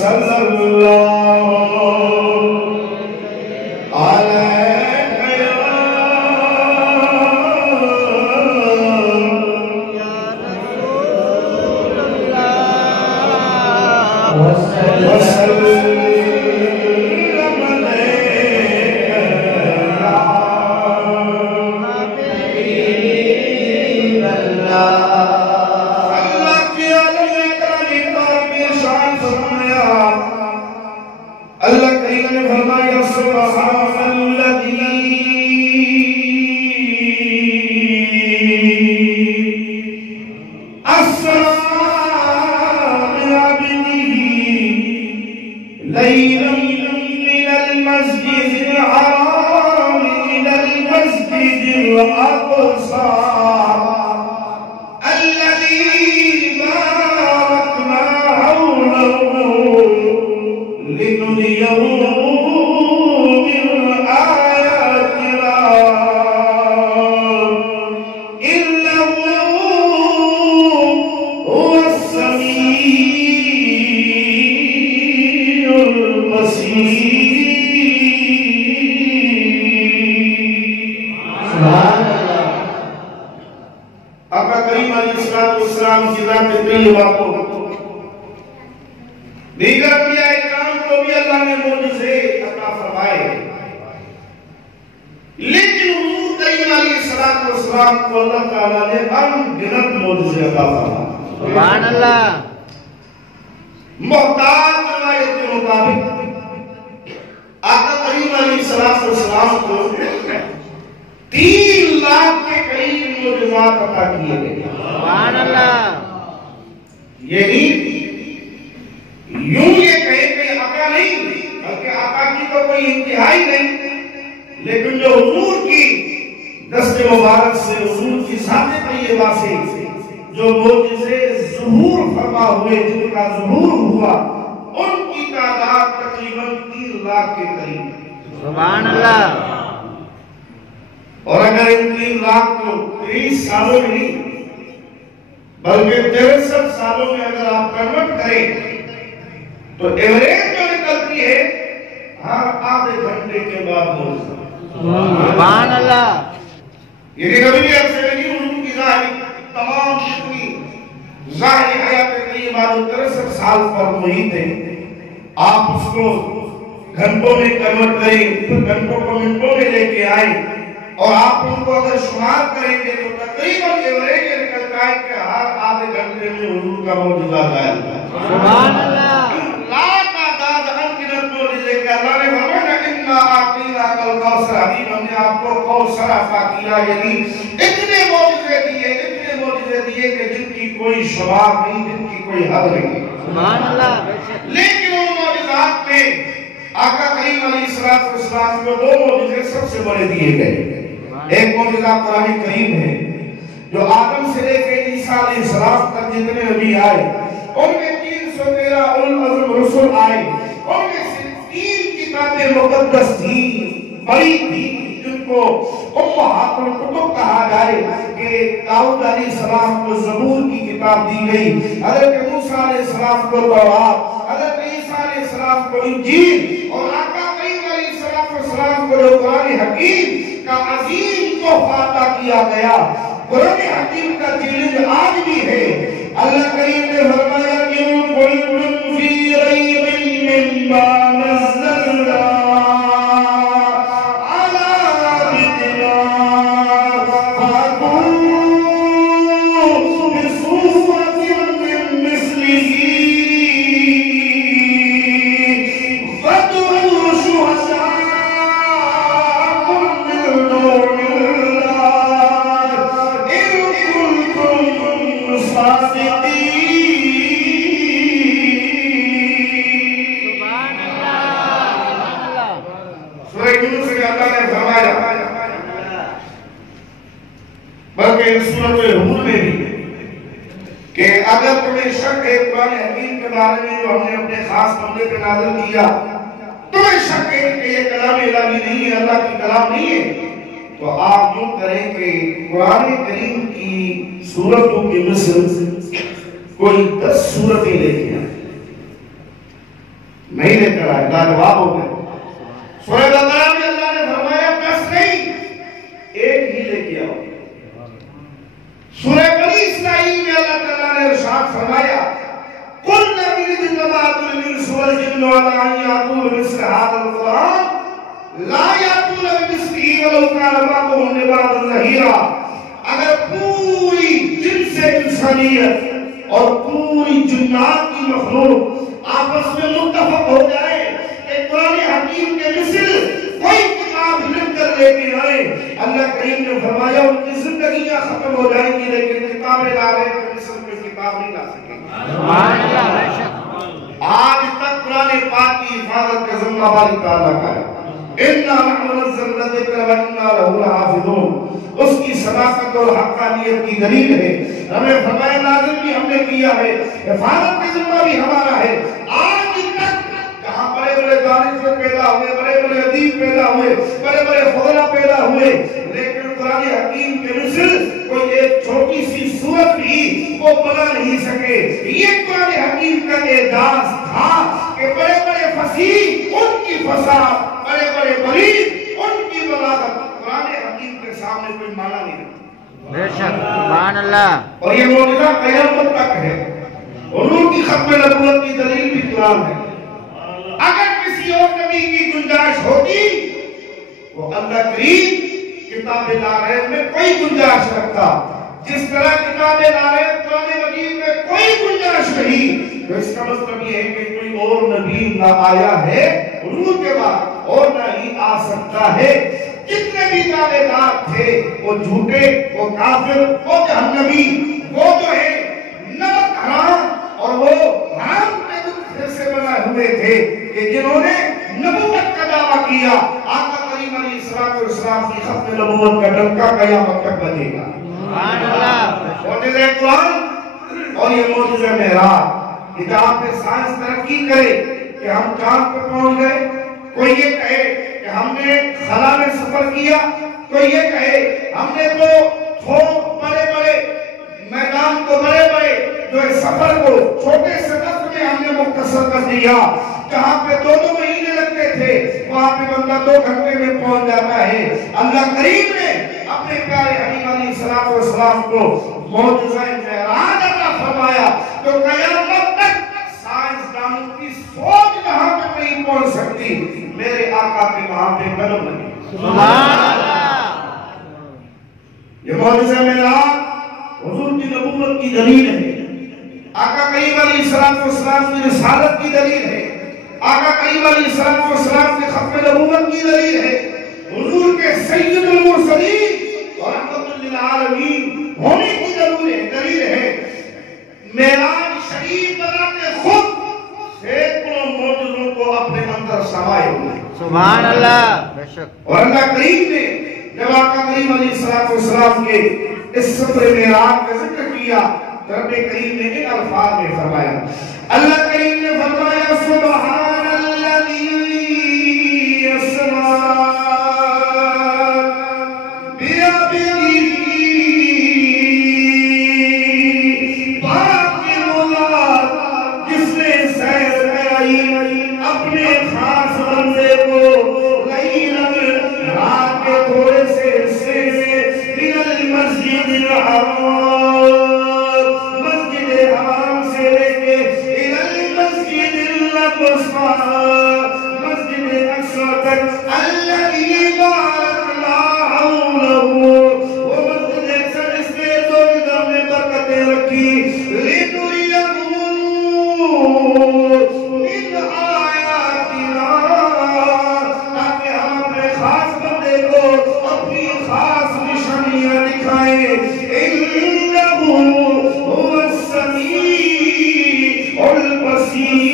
صلی اللہ تو آپ یوں کریں کہ قرآن کریم کی سورتوں کے مثل کوئی 10 سورتیں لے کے آئیں، اور آپ ان کو اگر شمار کریں گے تو تقریباً 11 سورتیں ہیں۔ 10 سورتیں لے کے آئیں، اور آپ ان کو اگر شمار کریں گے تو تقریباً 11 سورتیں ہیں۔ 10 سورتیں لے کے آئیں، اور آپ ان کو اگر شمار کریں گے تو تقریباً 11 سورتیں ہیں۔ اور آپ ان کو اگر شمار کریں گے تو تقریباً 11 سورتیں ہیں۔ نہیں لے کر آئے، لاجواب ہو گئے۔ سورہ بقرہ میں اللہ نے فرمایا 10 نہیں، ایک ہی لے کے آؤ۔ سورہ بنی اسرائیل میں اللہ تعالیٰ نے ارشاد فرمایا قُلْ نَبِيُّ اجْتَمَعَتِ الْإِنسُ وَالْجِنُّ عَلَىٰ أَن يَأْتُوا بِمِثْلِ هَٰذَا الْقُرْآنِ لَا يَأْتُونَ بِمِثْلِهِ وَلَوْ كَانَ بَعْضُهُمْ لِبَعْضٍ ظَهِيرًا۔ اگر پوری جنس انسانیت اور پوری جنات کی مخلوق آپس میں متفق ہو جائے کہ قرآن حکیم کے مثل کوئی کتاب لکھ کر لے کے آئے، اللہ کریم نے فرمایا ان کی زندگیاں ختم ہو جائیں گی لیکن کتابیں لا رہے ہیں مثل کوئی کتاب نہیں لا سکیں گے۔ آج تک قرآن پاک کی حفاظت کا ذمہ باری تعالیٰ کا ہے۔ اِنَّا نَحْنُ نَزَّلْنَا الذِّكْرَ وَإِنَّا لَهُ لَحَافِظُونَ۔ اس کی صداقت اور حقانیت کی دلیل ہے۔ ہمیں فرمایا نازل بھی ہم نے کیا ہے، حفاظت کا ذمہ بھی ہمارا ہے۔ آج تک جہاں بڑے بڑے دانشور پیدا ہوئے، بڑے بڑے ادیب پیدا ہوئے، بڑے بڑے فضلا پیدا ہوئے، لیکن قرآن حکیم کے مثل کوئی ایک چھوٹی سی صورت بھی وہ بنا نہیں سکے۔ یہ قرآن حکیم کا اعجاز تھا کہ بڑے بڑے فصیح ان کی فصاحت، بڑے بڑے بلیغ ان کی بلاغت قرآن حکیم کے سامنے کوئی معنی نہیں رکھتی۔ بے شک، سبحان اللہ۔ اور یہ معجزہ قیامت تک ہے۔ حضور کی ختم نبوت کی دلیل بھی قرآن ہے۔ اگر کسی اور نبی کی گنجائش ہوتی وہ اللہ کریم کتاب لا رہے میں کوئی گنجائش رکھتا، جس طرح کتاب لا رہے قرآن مجید میں کوئی گنجائش نہیں، تو اس کا مطلب یہ ہے کہ کوئی اور نبی نہ آیا ہے حضور کے بعد اور نہ ہی آ سکتا ہے۔ جتنے بھی دعوے دار تھے وہ جھوٹے، وہ کافر، وہ جہنمی، وہ جو ہے نمک حرام اور وہ حرام سے بنا ہوئے تھے کہ جنہوں نے نبوت کا دعویٰ کیا، آقا کریم علیہ السلام کی ختم نبوت کا ڈنکا قیامت تک بجے گا۔ سبحان اللہ۔ معجزہ قرآن اور یہ معجزہ معراج، کہ جہاں پہ سائنس ترقی کرے کہ ہم چاند پہ پہنچ گئے، کوئی یہ کہے کہ ہم نے خلا میں سفر کیا، کوئی یہ کہے ہم نے تو بڑے بڑے میدان کو بڑے بڑے جو سفر کو چھوٹے سے وقت میں ہم نے مختصر کر دیا، جہاں پہ 2 مہینے لگتے تھے وہاں پہ بندہ 2 گھنٹے میں پہنچ جاتا ہے۔ اللہ کریم نے اپنے پیارے حبیب علیہ السلام کو معجزہ معراج عطا فرمایا، تو قیامت تک سائنس دانوں کی سوچ جہاں تک نہیں پہنچ سکتی، میرے آقا کے وہاں پہ قدم لگے۔ سبحان اللہ۔ یہ معجزہ معراج حضور کی نبوت کی دلیل ہے، آقا کریم علیہ السلام کی رسالت کی دلیل ہے، آقا کریم علیہ السلام کے ختم نبوت کی دلیل ہے، حضور کے سید المرسلین اور رحمت للعالمین ہونے کی دلیل ہے۔ معراج شریف بناتے خود سینکڑوں معجزوں کو اپنے اندر سمائے ہوئے۔ سبحان اللہ۔ بے شک۔ اور اللہ کریم نے جب آقا کریم علیہ السلام کے اس سفر معراج کا ذکر کیا، رب کریم نے ان الفاظ میں فرمایا، اللہ کریم نے فرمایا سبحان الذی اسریٰ بعبدہ پاک اللہ جس نے سیر کرائی اپنے خاص بندے کو لیلاً رات کے تھوڑے سے حصے میں من المسجد الحرام مسجد اقصی تک الذی بارکنا حولہ، وہ مسجد اقصی جس میں تو ادھر نے برکتیں رکھی، لنریہ من آیاتنا، تاکہ ہم اپنے خاص بندے کو اپنی خاص نشانیاں دکھائیں۔ انہ هو السمیع البصیر،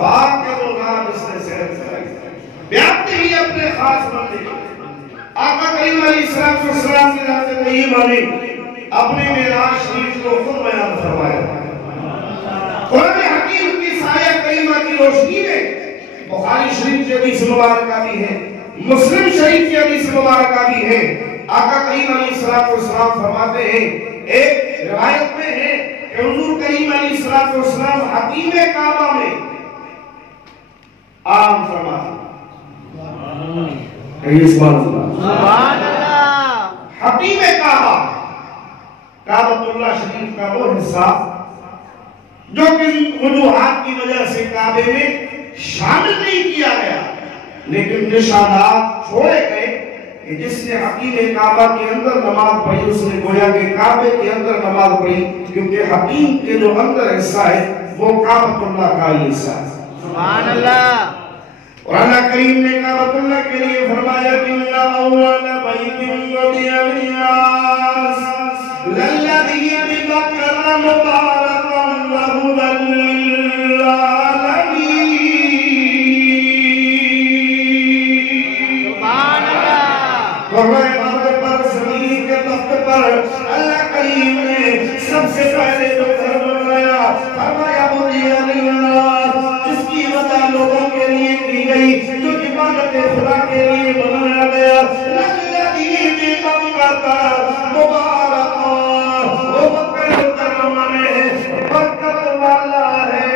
پاک کے وہ نام اس نے سیر کرائی، بیابتے ہی اپنے خاص بندے آقا کریم علیہ السلام کی ذات طیبہ نے اپنے معراج شریف کو خود بیان فرمایا۔ قرآن حکیم کی سایہ کریمہ کی روشنی میں بخاری شریف کی حدیث مبارکہ بھی ہے، مسلم شریف کی حدیث مبارکہ بھی ہے۔ آقا کریم علیہ السلام فرماتے ہیں، ایک روایت میں ہے کہ حضور کریم علیہ السلام حتیم کعبہ میں آرام فرماتے ہیں۔ سبحان اللہ۔ حتیم کعبہ، کعبۃ اللہ شریف کا وہ حصہ جو کسی وجوہات کی وجہ سے کعبے میں شامل نہیں کیا گیا، لیکن نشانات چھوڑے گئے کہ جس نے حتیم کعبہ کے اندر نماز پڑھی اس نے گویا کہ کعبے کے اندر نماز پڑھی، کیونکہ حتیم کے جو اندر حصہ ہے وہ کعبۃ اللہ کا ہی حصہ ہے۔ سبحان اللہ۔ اور اللہ کریم نے کعبۃ اللہ کے لیے فرمایا کہ اول بیت وضع للناس للذی ببکہ مبارکا وہدی للعالمین۔ سبحان اللہ۔ قرآن پر زمین کے تخت پر اللہ کریم نے سب سے پہلے جو گھر بنایا فرمایا وضع للناس، جس کی وجہ لوگوں کے لیے کی گئی، جو عبادت خدا کے لیے بنایا گیا، للذی ببکہ مبارکا، وہ مکہ مکرمہ میں برکت والا ہے۔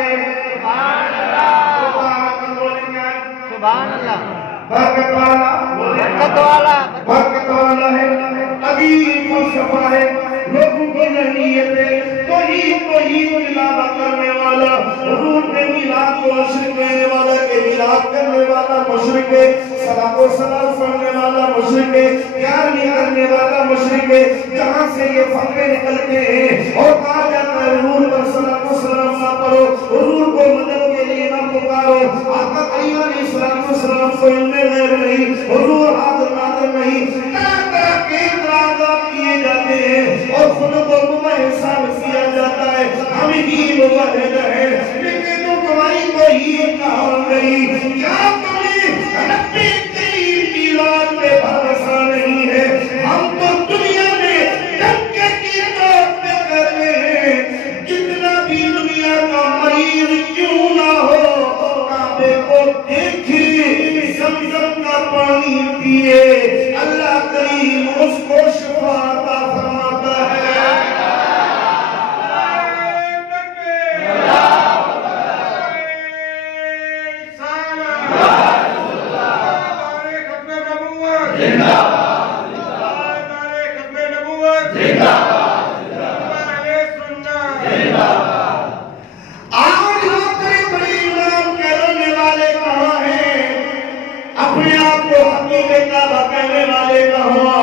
سبحان اللہ۔ مبارک بولیں گے، سبحان اللہ۔ برکت والا، برکت والا۔ برکت والا ہے، عظیم مصطفیٰ ہے، لوگوں کی ذہنیت ہے، توحید تلاوت کرنے والا، حضور کے میلاد کو عشر کہنے والا، کہ میلاد کرنے والا مشرک ہے، صلاۃ و سلام پڑھنے والا مشرک ہے، پیار نہیں کرنے والا مشرک ہے۔ جہاں سے یہ فتوے نکلتے ہیں اور کہا جاتا ہے حضور پر صلاۃ و سلام نہ پڑھو، حضور کو مدد کے لیے نہ پکارو، آقا کریم علیہ السلام کو علم غیب نہیں، حضور حاضر ناظر نہیں، طرح طرح کے اعتراضات کیے جاتے ہیں اور خود کو مباحث ثابت کیا جاتا ہے، ہم ہی موحد ہیں، لیکن تمہاری توحید کہاں گئی؟ کیا تمہیں رب کریم کی ذات پہ بھروسہ نہیں ہے؟ ہم تو دنیا میں ڈنکے کی نوک پہ کر رہے ہیں، جتنا بھی دنیا کا مریض کیوں نہ ہو، کعبے کو دیکھے، زمزم کا پانی پیے، اللہ کریم اس کو شفا عطا فرماتا ہے۔ آج بڑے بڑے امام کہنے والے کہاں ہیں؟ اپنے آپ کو حتیم کعبہ کہنے والے کہاں؟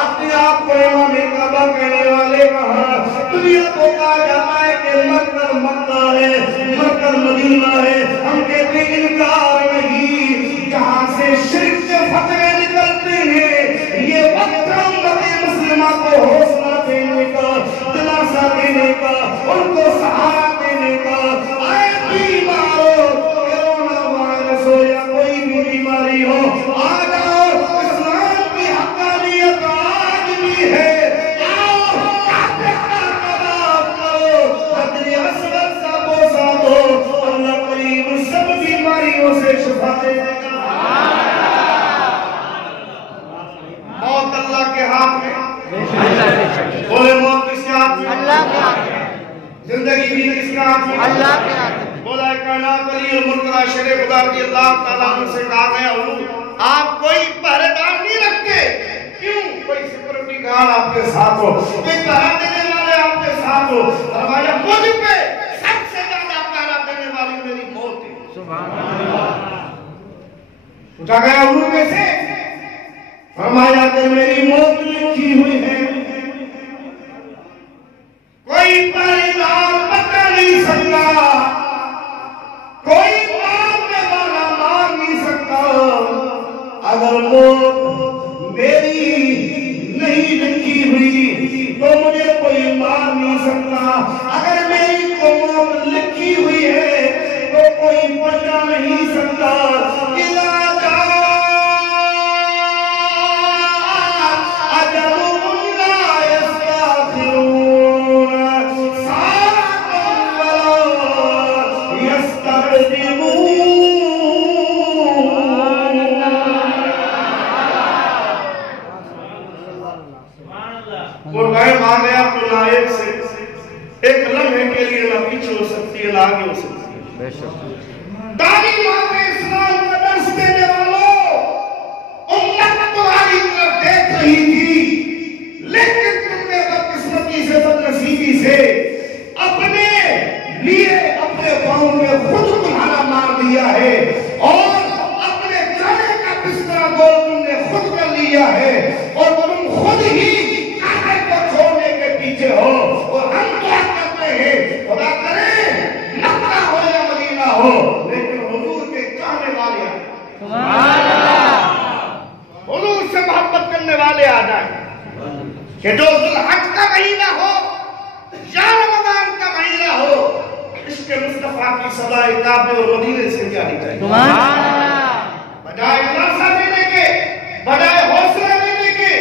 اپنے آپ کو امام کعبہ کہنے والے کہاں؟ دنیا کو کہا جاتا ہے کہ مکہ مکہ ہے، مکہ مدینہ ہے، ہم کہتے ہیں انکار نہیں، جہاں سے شرک کے فتوے نکلتے ہیں، یہ وقت امت مسلمہ کو حوصلہ دینے کا، دلاسا دینے کا، ان کو سہارا دینے کا، آئے بیمار ہو، کرونا وائرس ہو یا کوئی بھی بیماری ہو، آ جاؤ، اسلام کی حقانیت آج بھی ہے، آؤ کعبے کا طواف کرو، حجر اسود کا بوسہ دو، اللہ کریم سب بیماریوں سے شفا دے گا۔ موت اللہ کے ہاتھ میں، بولے موت کس کے ہاتھ میں؟ اللہ کے ہاتھ میں۔ زندگی بھی کس کے ہاتھ میں؟ اللہ کے ہاتھ میں۔ مولا کائنات علی المرتضی شیر خدا رضی اللہ تعالیٰ عنہ سے کہا گیا حضور آپ کوئی پہرے دار نہیں رکھتے، کیوں؟ کوئی سیکورٹی گارڈ آپ کے ساتھ ہو، کوئی پہرا دینے والے آپ کے ساتھ ہو، فرمایا مجھ پہ سب سے زیادہ پہرا دینے والی میری موت ہے۔ سبحان اللہ۔ پوچھا گیا حضور کیسے؟ فرمایا کہ میری موت لکھی ہوئی ہے، کوئی پہریدار بتا نہیں سکتا، کوئی مارنے والا مار نہیں سکتا، اگر موت میری نہیں لکھی ہوئی تو مجھے کوئی مار نہیں سکتا، اگر میری کو موت لکھی ہوئی ہے تو کوئی بچا نہیں سکتا۔ پیچھے ہو سکتی ہے، نہ آگے ہو سکتی ہے۔ بے شک تعلیمات اسلام کا درس دینے والوں، امت تمہاری طرف دیکھ رہی تھی، لیکن تم نے بدقسمتی سے، بدنصیبی سے اپنے لیے اپنے پاؤں میں خود تمہارا مار لیا ہے، اور اپنے جانے کا بستر گول تم نے خود کر لیا ہے، اور تم خود ہی کعبے کو چھوڑنے کے پیچھے ہو۔ اور ہم دعا کرتے ہیں خدا کرے مکہ ہو یا مدینہ ہو، لیکن حضور کے چاہنے والے آئے، حضور سے محبت کرنے والے آ جائیں، کہ جو ذوالحج کا مہینہ ہو یا رمضان کا مہینہ ہو، عشق مصطفیٰ کی صدائے کعبے اور مدینے سے جاری چاہیے، بجائے دلاسا دینے کے، بجائے حوصلہ دینے کے،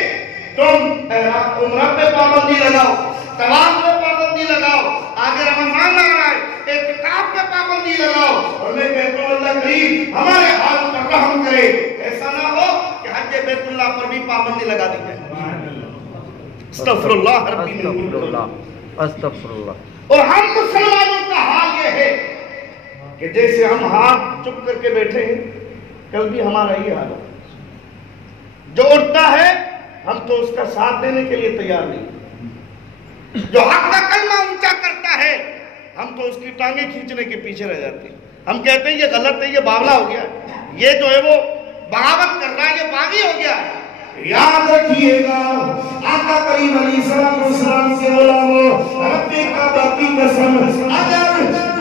تم عمرہ پہ پابندی لگاؤ، طواف پہ پابندی لگاؤ، آگے رمضان آ رہا ہے، اعتکاف پہ پابندی لگاؤ، اور میں کہتا ہوں اللہ کریم ہمارے حال پر رحم کرے، ایسا نہ ہو کہ حج بیت اللہ پر بھی پابندی لگا دی جائے۔ استغفر اللہ ربی من استغفر کل اللہ، استغفر اللہ۔ اور ہم مسلمانوں کا حال یہ ہے کہ جیسے ہم ہاتھ چپ کر کے بیٹھے ہیں، کل بھی ہمارا یہ حال ہے، جو اٹھتا ہے ہم تو اس کا ساتھ دینے کے لیے تیار نہیں، جو حق کا کلمہ اونچا کرتا ہے ہم تو اس کی ٹانگیں کھینچنے کے پیچھے رہ جاتے ہیں، ہم کہتے ہیں یہ غلط ہے، یہ باولا ہو گیا، یہ جو ہے وہ بغاوت کر رہا ہے، یہ باغی ہو گیا ہے۔ یاد رکھیے گا آقا کریم علیہ السلام سے غلاموں، رب کعبہ کی قسم، اگر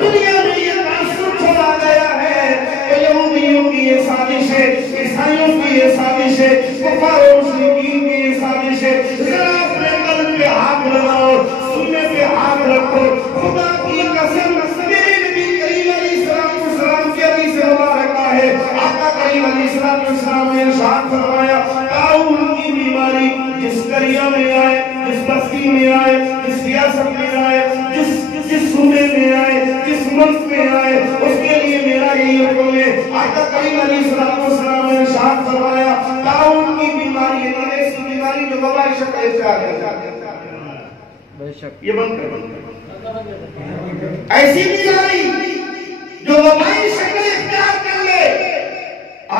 دنیا میں یہ تعصب چھوڑا گیا ہے کہ یہودیوں کی یہ سازش ہے، عیسائیوں کی یہ سازش ہے، کفار و مشرکین کی یہ سازش ہے، ذرا اپنے قلب پہ ہاتھ لگاؤ، سینے پہ ہاتھ رکھو، خدا کی قسم میرے نبی کریم علیہ السلام کی حدیث مبارکہ ہے، آقا کریم علیہ السلام نے ارشاد فرمایا تعاون کی بیماری جس دریا میں آئے، جس بستی میں آئے، جس ریاست میں آئے، جس صوبے میں آئے، جس ملک میں آئے، اس کے لیے میرا یہی حکم ہے۔ آقا کریم علیہ السلام نے ارشاد فرمایا تعاون کی بیماری ہے، ایسی بیماری جو وبائی شکل اختیار کرے، بے شک یہ بند کر، ایسی بیماری جو وبائی شکل اختیار کر لے،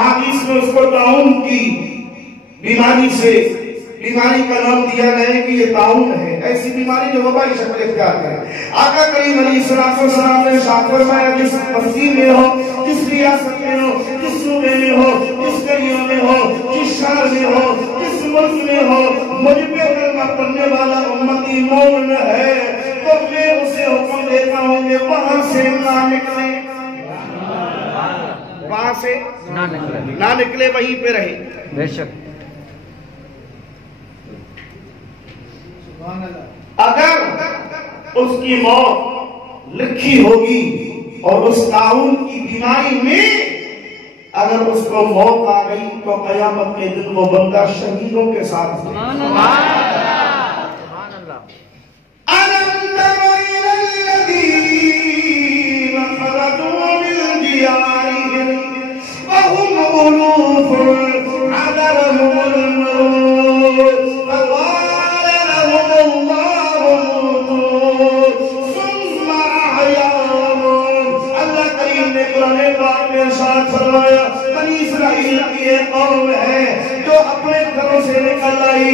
آج اس میں اس کو تعاون کی بیماری سے، بیماری کا نام دیا گیا ہے کہ یہ تعاون ہے، ایسی بیماری جو وبائی شکل اختیار کرے۔ آقا کریم علیہ السلام نے ارشاد فرمایا جس بستی میں ہو، جس ریاست میں ہو، جس صوبے میں ہو، جس دریا میں ہو، جس شہر میں ہو، جس ملک میں ہو، مجھ پہ کلمہ پڑھنے والا امتی مومن ہے تو میں اسے حکم دیتا ہوں کہ وہاں سے نہ نکلے، وہاں سے نہ نکلے، وہیں پہ رہے۔ بے شک اگر اس کی موت لکھی ہوگی اور اس تعاون کی بیماری میں اگر اس کو موت آ گئی تو قیامت کے دن وہ بندہ شہیدوں کے ساتھ سبحان اللہ، سبحان اللہ۔ أَلَمْ تَرَ إِلَى الَّذِينَ خَرَجُوا مِنْ دِيَارِهِمْ وَهُمْ أُلُوفٌ حَذَرَهُمُ الْمَوْتُ فَقَالَ لَهُمُ اللَّهُ مُوتُوا ثُمَّ أَحْيَاهُمْ۔ اللہ کریم نے قرآن پاک میں ارشاد فرمایا بنی اسرائیل کی ایک قوم ہے جو اپنے گھروں سے نکل آئی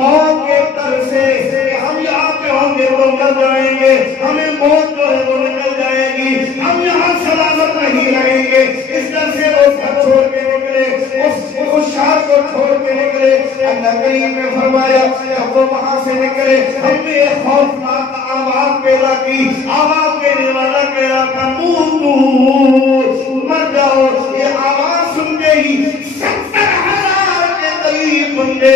موت کے ڈر سے کہ ہم یہاں پہ ہوں گے وہ مر جائیں گے، ہمیں موت جو ہے وہ نکل جائے گی، ہم یہاں سلامت نہیں رہیں گے، اس ڈر سے وہ گھر چھوڑ کے نکلے، اس شہر کو چھوڑ کے نکلے۔ اللہ کریم نے فرمایا جب وہ وہاں سے نکلے ہم نے ایک خوفناک آواز پیدا کی، آواز دینے والا کہہ رہا تھا موتو، مر جاؤ۔ یہ آواز سن کے ہی 70,000 کے قریب بندے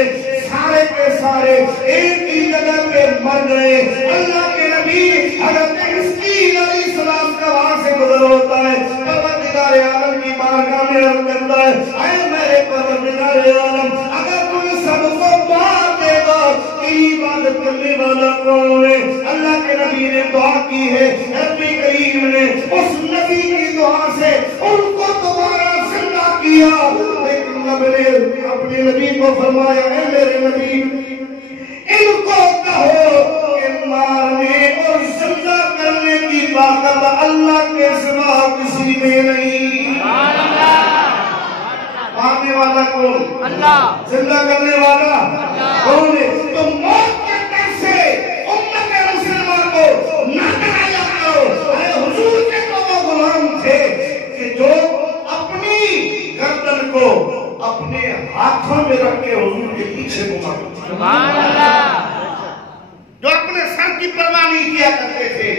سارے کے سارے ایک ہی جگہ پہ مر گئے۔ اللہ کے نبی حضرت مسکین علیہ السلام کا وہاں سے گزر ہوتا ہے، پروردگار عالم کی بارگاہ میں عرض کرتا ہے اے میرے پروردگار عالم اگر تم سب کو مار دے گا عبادت کرنے والا کون ہے؟ اللہ کے نبی نے دعا کی ہے، رب کریم نے اس نبی کی دعا سے ان کو دوبارہ زندہ کیا، لیکن رب نے اپنے نبی کو فرمایا اے میرے نبی ان کو کہو کہ مارنے اور زندہ کرنے کی والا کون؟ اللہ زندہ کرنے والا کون ہے؟ تو موت کے ڈر سے امت مسلمہ کو نہ کہا کرو اے حضور کے تو وہ غلام تھے کہ جو اپنی گردن کو اپنے ہاتھوں میں رکھ کے حضور کے پیچھے گھماتے تھے، سبحان اللہ جو اپنے سر کی پرواہ نہیں کیا کرتے تھے،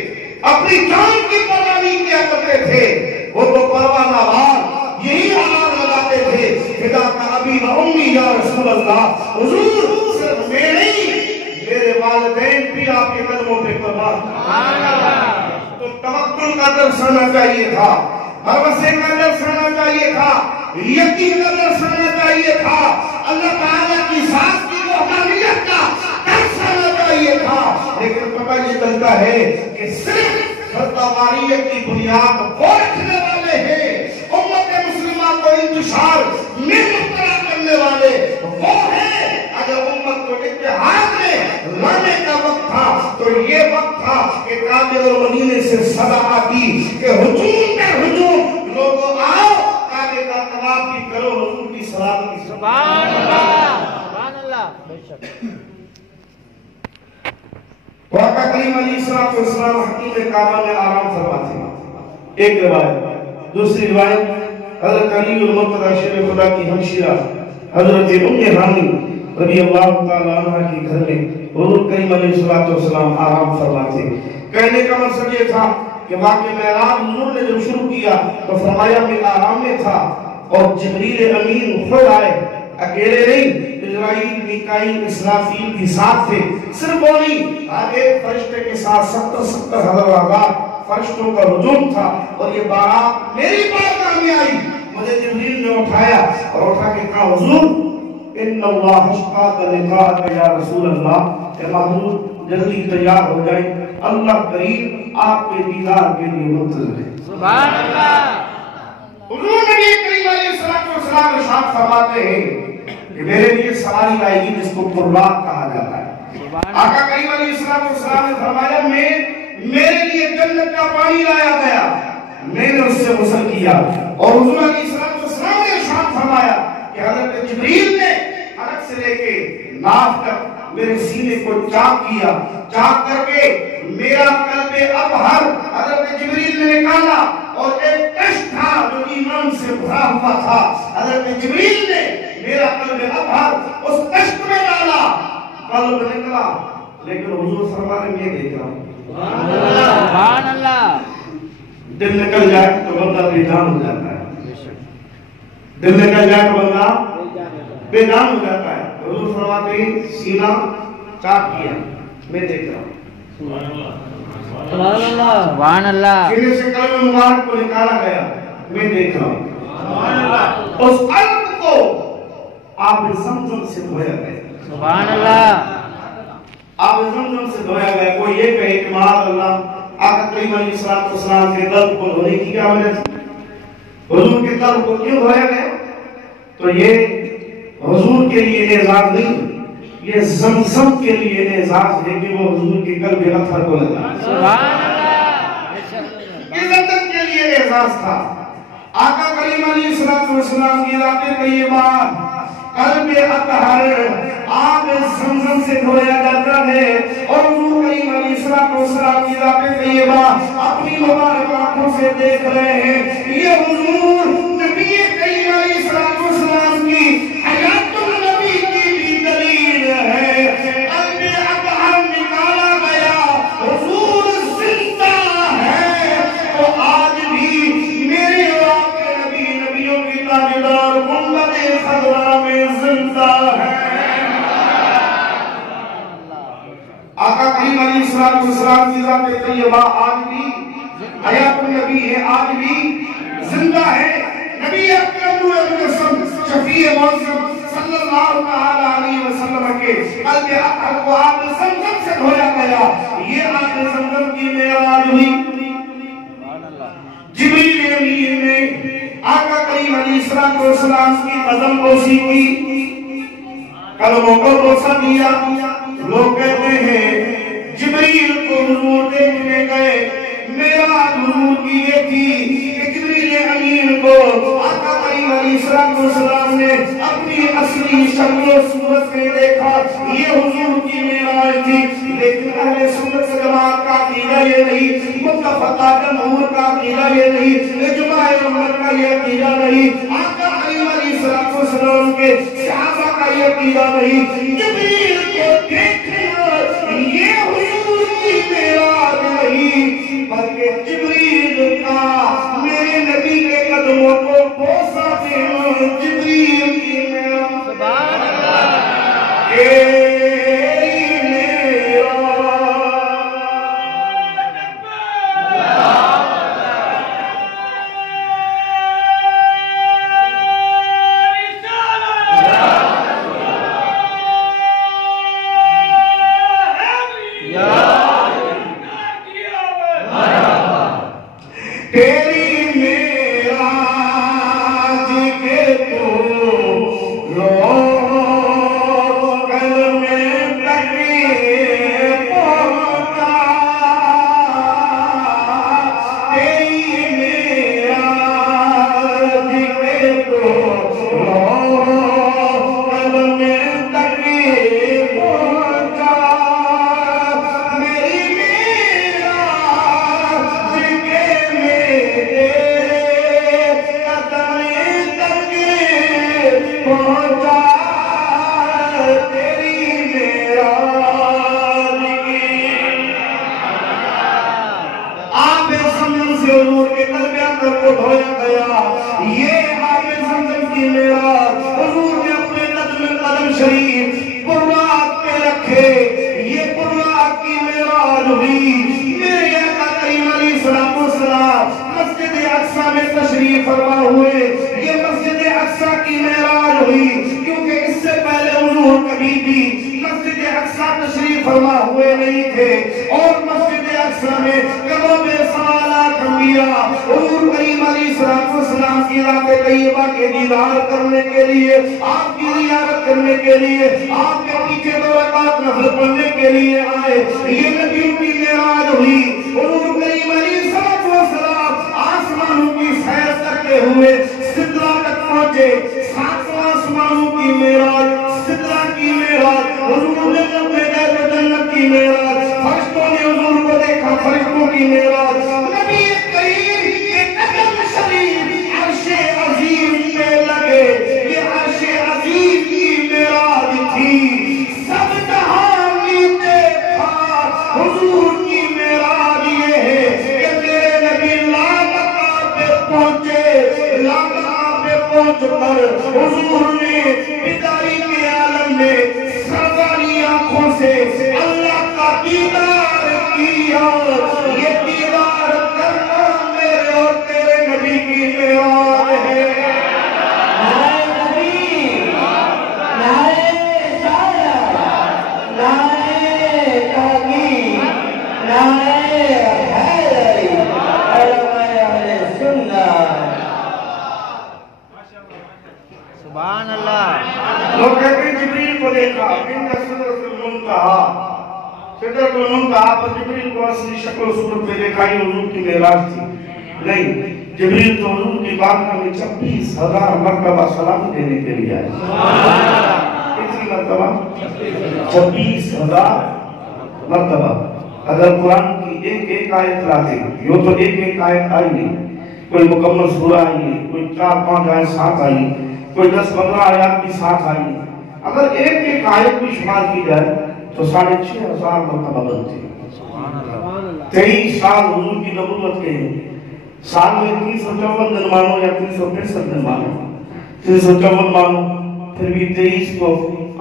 اپنی جان کی پرواہ نہیں کیا کرتے تھے، وہ تو پرواہ نہ بھار یہی آواز لگاتے تھے فدا کا ابی و امی یا رسول اللہ، حضور صرف میں نہیں میرے والدین بھی آپ کے قدموں پہ قربان۔ سبحان اللہ تو توکل کا درس آنا چاہیے تھا، بھروسے کا درس آنا چاہیے تھا، یقین کا درس آنا چاہیے تھا، اللہ تعالیٰ کی ذات کی وحدانیت کا درس آنا چاہیے تھا، لیکن پتہ یہ چلتا ہے کہ صرف فردواریت کی بنیاد وہ رکھنے والے ہیں، امت مسلمہ کو انتشار میں مبتلا کرنے والے وہ ہیں۔ اگر امت کو اتحاد میں لانے کا وقت تھا تو یہ وقت تھا کہ کعبے اور مدینے سے صدا آتی کہ ہجوم پر ہجوم، لوگوں آؤ کعبے کا طواف بھی کرو، حضور کی صلاۃ کی سبحان اللہ سبحان اللہ بے شک واقعہ کریم علیہ السلام حکیم کعبہ میں آرام فرماتے، ایک روایت۔ دوسری روایت حضرت علی المرتضی شیر خدا کی ہمشیرہ حضرت ام ہانی رضی اللہ تعالیٰ عنہ کے گھر میں حضور کریم علیہ السلام آرام فرماتے۔ کہنے کا مقصد یہ تھا کہ واقعہ معراج حضور نے جب شروع کیا تو فرمایا میں آرام میں تھا اور جبریل امین خود آئے، اکیلے نہیں، اسرائیل میکائیل اسرافیل بھی ساتھ تھے، صرف وہ نہیں، ایک فرشتے کے ساتھ 70 ہزار فرشتوں کا ہجوم تھا، اور یہ بارات میری بارگاہ میں آئی، مجھے جبریل نے اٹھایا اور اٹھا کے کہا حضور ان اللہ اشتاق لقاءک یا رسول اللہ، کہ محمود جلدی تیار ہو جائیں، اللہ قریب آپ کے دیدار کے لیے منتظر ہے۔ سبحان اللہ حضور نبی کریم علیہ السلام ارشاد فرماتے ہیں کہ میرے لیے سواری آئے گی جس کو قربات کہا جاتا ہے۔ آقا کریم علیہ السلام نے فرمایا میرے لیے جنت کا پانی لایا گیا، میں نے اس سے غسل کیا، اور حضور علیہ السلام نے ارشاد فرمایا کہ حضرت جبریل نے حلق سے لے کے ناف تک میرے سینے کو چاک کیا، چاک کر کے میرا قلب ابہر حضرت جبریل نے نکالا، اور ایک کشت تھا جو ایمان سے بھرا ہوا تھا، حضرت جبریل نے میرا قلب ابہر اس کشت میں ڈالا، قلب نکلا، لیکن حضور فرمانے میں دیکھ رہا ہوں سبحان اللہ دل نکل جائے تو بندہ بے جان ہو جاتا ہے، دل نکل جائے تو بندہ بے جان ہو جاتا ہے۔ حضور فرماتے ہیں سینہ چاک کیا، میں دیکھ رہا ہوں سبحان اللہ سبحان اللہ سینے سے قلب مبارک کو نکالا گیا، میں دیکھ رہا ہوں اس قلب کو آپ زمزم سے دھویا گیا، سبحان اللہ آپ زمزم سے دھویا گیا۔ کوئی یہ کہے کہ معاذ اللہ آقا کریم علیہ السلام کے قلب کو دھونے کی کیا وجہ تھی، حضور کے قلب کو کیوں دھویا گیا؟ تو یہ حضور کے لیے اعزاز نہیں، یہ زمزم کے لیے اعزاز ہے کہ وہ حضور کے قلب اطہر کو لگا، سبحان اللہ یہ زمزم کے لیے اعزاز تھا۔ آقا کریم علیہ السلام کی ذات طیبہ قلب اطہر آب زمزم سے دھویا جاتا ہے، اور حضور کریم علیہ السلام کی ذات طیبہ اپنی مبارک آنکھوں سے دیکھ رہے ہیں، یہ حضور نبی کریم علیہ السلام کی حیات النبی کی بھی دلیل ہے۔ قلب اطہر نکالا گیا، حضور زندہ ہے، تو آج بھی میرے آپ کے نبی نبیوں کی تاجدار گنبد خضرا میں زندہ ہے۔ آقا کریم علیہ السلام کی ذات طیبہ آج بھی حیات النبی ہے، آج بھی زندہ ہے۔ نبی اکرم شفیع معظم صلی اللہ علیہ وسلم کے قلب اطہر کو آب زمزم سے دھویا گیا، یہ آب زمزم کی معراج ہوئی۔ جبریل امین نے آقا کریم علیہ السلام کی قدم بوسی کی، قدموں کو بوسا دیا۔ لوگ کہتے ہیں جبریل کو حضور دیکھنے گئے، میراج حضور کی یہ تھی کہ جبریل امین کو آقا کریم علیہ السلام نے اپنی اصلی شکل و صورت میں دیکھا، یہ حضور کی معراج تھی۔ لیکن اہل سنت جماعت کا عقیدہ یہ نہیں، متفقہ جمہور کا عقیدہ یہ نہیں، اجماع امت کا یہ عقیدہ نہیں، آقا کریم علیہ السلام کے صحابہ کا یہ عقیدہ نہیں۔ جبریل کو دیکھنا یہ حضور کی معراج نہیں، بلکہ جبریل کا میرے نبی کے قدموں کو بوسہ دینا جبریل کی معراج۔ سبحان اللہ۔ مرتبہ سلام دینے کے لیے آئے۔ کتنی مرتبہ؟ 26,000 مرتبہ۔ اگر قرآن کی ایک آیت لاتے، یوں تو ایک آیت آئی نہیں، کوئی مکمل سورہ آئی نہیں، کوئی 4-5 آیت ساتھ آئی، کوئی 10-15 آیات بھی ساتھ آئی۔ اگر ایک آیت بھی شمار کی جائے تو 6,500 مرتبہ بنتی ہے۔ 23 سال حضور کی نبوت کے ہیں، سال میں 354 دن مانو یا 365 دن مانو، 354 مانو، پھر بھی 23 کو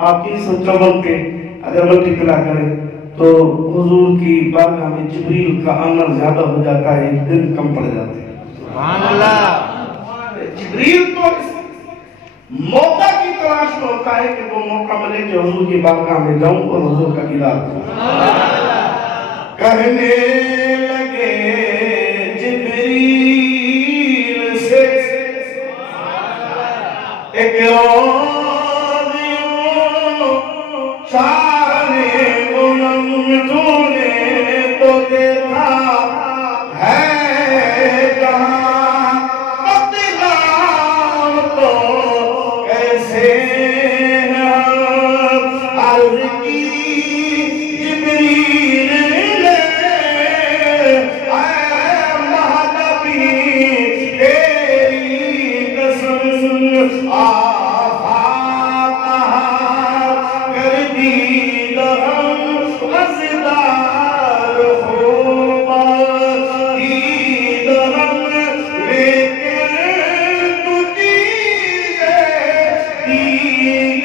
آپ 354 کے اگر ملٹیپلا کریں تو حضور کی بارگاہ میں جبریل کا آنا زیادہ ہو جاتا ہے، ایک دن کم پڑ جاتے ہیں۔ سبحان اللہ۔ جبریل تو موقع کی تلاش میں ہوتا ہے کہ وہ موقع ملے کہ حضور کی بارگاہ میں جاؤں اور حضور کا دیدار کروں۔ کہنے لگے جبریل سے ایک روز شان غلام تو نے تو دیکھا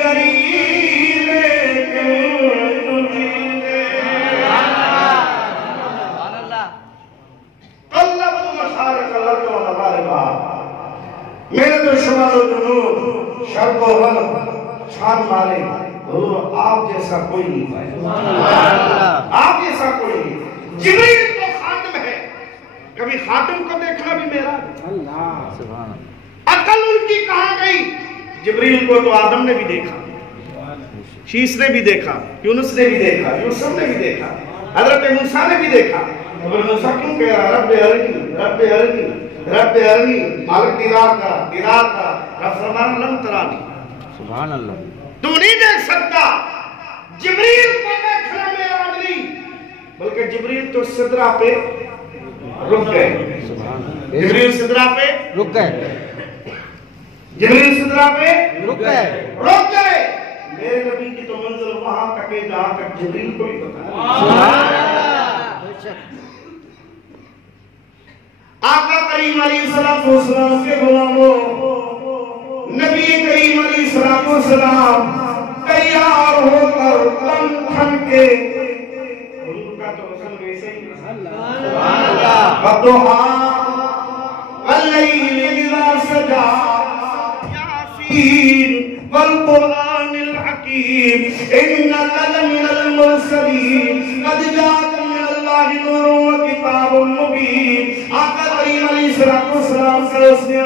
گری قلب المشارق الارض والمغارب میرے تو شمال و جنوب شرق و غرب چھان مارے حضور آپ جیسا کوئی نہیں پائے آپ جیسا کوئی نہیں جبریل تو خاتم ہے کبھی خاتم کو دیکھنا بھی میرا عقل ان کی کہاں گئی جبریل کو تو آدم نے بھی دیکھا شیس نے بھی دیکھا یونس نے بھی دیکھا یوسف نے بھی دیکھا حضرت موسیٰ نے بھی دیکھا حضرت موسیٰ کیوں کہہ رہا رب ارنی رب ارنی رب ارنی مالک دیدار کرا رب فرمان لم ترانی سبحان اللہ تو نہیں دیکھ سکتا جبریل کو دیکھنا میرا نہیں بلکہ جبریل تو صدرہ پہ رک گئے جبریل صدرہ پہ رک گئے جبریل صدرہ پہ رک گئے رک گئے میرے نبی کی تو منزل وہاں تک ہے جہاں تک جبریل کو بھی پتا ہے سبحان اللہ آقا کریم علیہ السلام کے غلاموں نبی کریم علیہ السلام تیار ہو کر تن تھن کے حضور کا تو رسل ویسے ہی سبحان اللہ وَالضُّحَىٰ وَاللَّيْلِ إِذَا سَجَىٰ يَاسِينَ وَالْقُرْآنِ الْحَكِيمِ إِنَّكَ لَمِنَ الْمُرْسَلِينَ قَدْ جَاءَكَ مِنَ اللَّهِ نُورٌ وَكِتَابٌ مُبِينٌ آقا کریم علیہ السلام سے اس نے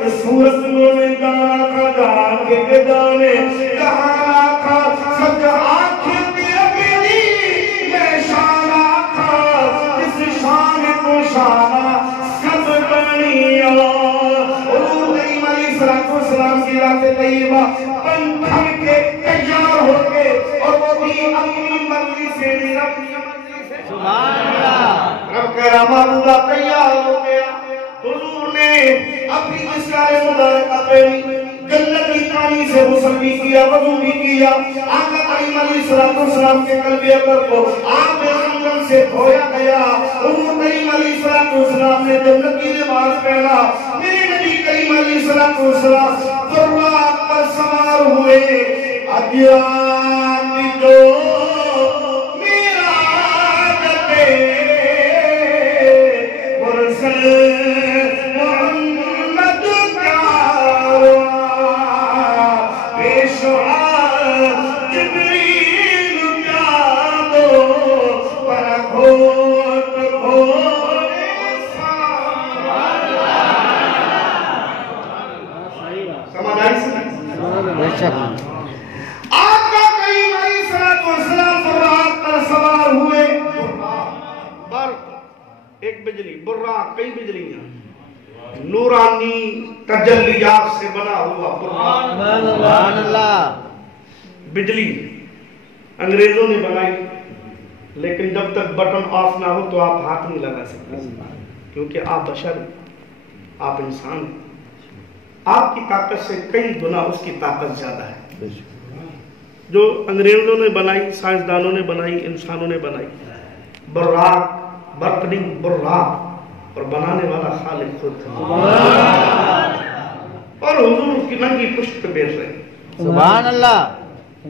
اس سورت میں جانا تھا جان کے جانے جہاں تھا سب آنکھیں بھی اگلی میں شانہ تھا اس شان کو شانہ سب بنیا حضور کریم علیہ السلام کی رات طیبہ پن تھم کے تیار ہو کے اور وہ بھی اپنی مرضی سے سبحان اللہ رب کا رحمہ تیار ہو گیا حضور نے اپنی اسرار مبارکہ پہنی جنتی پانی سے غسل بھی کیا وضو بھی کیا آقا کریم علیہ السلام کے قلب اکبر کو آب زمزم سے دھویا گیا حضور کریم علیہ السلام نے جنتی لباس پہنا میرے نبی کریم علیہ السلام براق پر سوار ہوئے اجیان جو آقا کریم علیہ السلام براق پر سوار ہوئے برق ایک بجلی براق کئی بجلیاں نورانی تجلیات سے بنا ہوا براق سبحان اللہ بجلی انگریزوں نے بنائی لیکن جب تک بٹن آف نہ ہو تو آپ ہاتھ نہیں لگا سکتے کیونکہ آپ بشر آپ انسان آپ کی طاقت سے کئی گنا اس کی طاقت زیادہ ہے جو انگریزوں نے بنائی سائنسدانوں نے بنائی انسانوں نے بنائی براق برقنگ براق اور بنانے والا خالق خود اور حضور کی ننگی پشت پہ بیٹھ رہے سبحان اللہ